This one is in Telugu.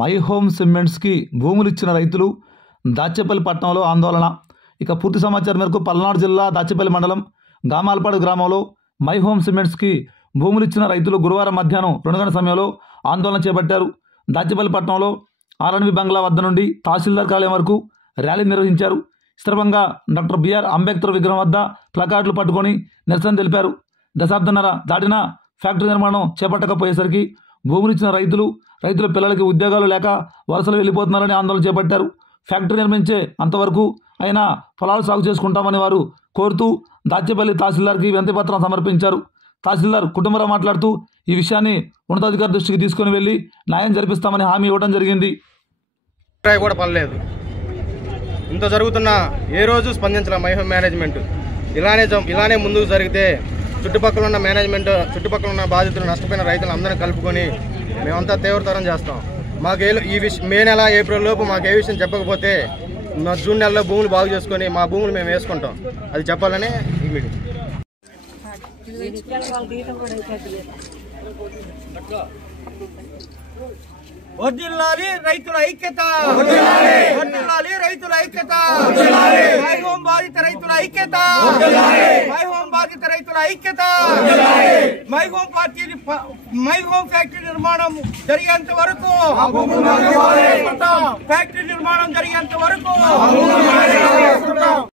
మై హోమ్ సిమెంట్స్కి భూములు ఇచ్చిన రైతులు దాచేపల్లి పట్టణంలో ఆందోళన. ఇక పూర్తి సమాచారం మేరకు పల్నాడు జిల్లా దాచేపల్లి మండలం గామాలపాడు గ్రామంలో మై హోమ్ సిమెంట్స్కి భూములు ఇచ్చిన రైతులు గురువారం మధ్యాహ్నం 2 గంటల సమయంలో ఆందోళన చేపట్టారు. దాచేపల్లి పట్టణంలో ఆర్ఎన్బి బంగ్లా వద్ద నుండి తహసీల్దార్ కార్యాలయం వరకు ర్యాలీ నిర్వహించారు. సందర్భంగా డాక్టర్ బిఆర్ అంబేద్కర్ విగ్రహం వద్ద ప్లకార్డులు పట్టుకొని నిరసన తెలిపారు. దశాబ్దన్నర దాటిన ఫ్యాక్టరీ నిర్మాణం చేపట్టకపోయేసరికి భూములు ఇచ్చిన రైతుల పిల్లలకి ఉద్యోగాలు లేక వలసలు వెళ్ళిపోతున్నారని ఆందోళన చేపట్టారు. ఫ్యాక్టరీ నిర్మించే అంతవరకు అయినా పొలాలు సాగు చేసుకుంటామని వారు కోరుతూ దాచేపల్లి తహసీల్దార్కి వినతిపత్రం సమర్పించారు. తహసీల్దార్ కుటుంబరావు మాట్లాడుతూ ఈ విషయాన్ని ఉన్నతాధికారి దృష్టికి తీసుకుని వెళ్లి న్యాయం జరిపిస్తామని హామీ ఇవ్వడం జరిగింది. కూడా పర్లేదు, ఇంత జరుగుతున్న ఏ రోజు స్పందించాల మై హోమ్ మేనేజ్మెంట్. ఇలానే ముందుకు జరిగితే చుట్టుపక్కల ఉన్న మేనేజ్మెంట్, చుట్టుపక్కల ఉన్న బాధితులు, నష్టపోయిన రైతులు అందరినీ కలుపుకొని మేమంతా తీవ్రతరం చేస్తాం. మాకు ఈ విషయం మే నెల ఏప్రిల్ లోపు మాకు ఏ విషయం చెప్పకపోతే మా జూన్ నెలలో భూములు బాగు చేసుకొని మా భూములు మేము వేసుకుంటాం. అది చెప్పాలని ఈ మీటింగ్. వర్ధిల్లాలి రైతుల ఐక్యత, వర్ధిల్లాలి రైతుల ఐక్యత, మై హోమ్ బాధిత రైతుల ఐక్యత, మై హోమ్ బాధిత రైతుల ఐక్యత, మై హోమ్ ఫ్యాక్టరీ నిర్మాణం జరిగేంత వరకు, ఫ్యాక్టరీ నిర్మాణం జరిగేంత వరకు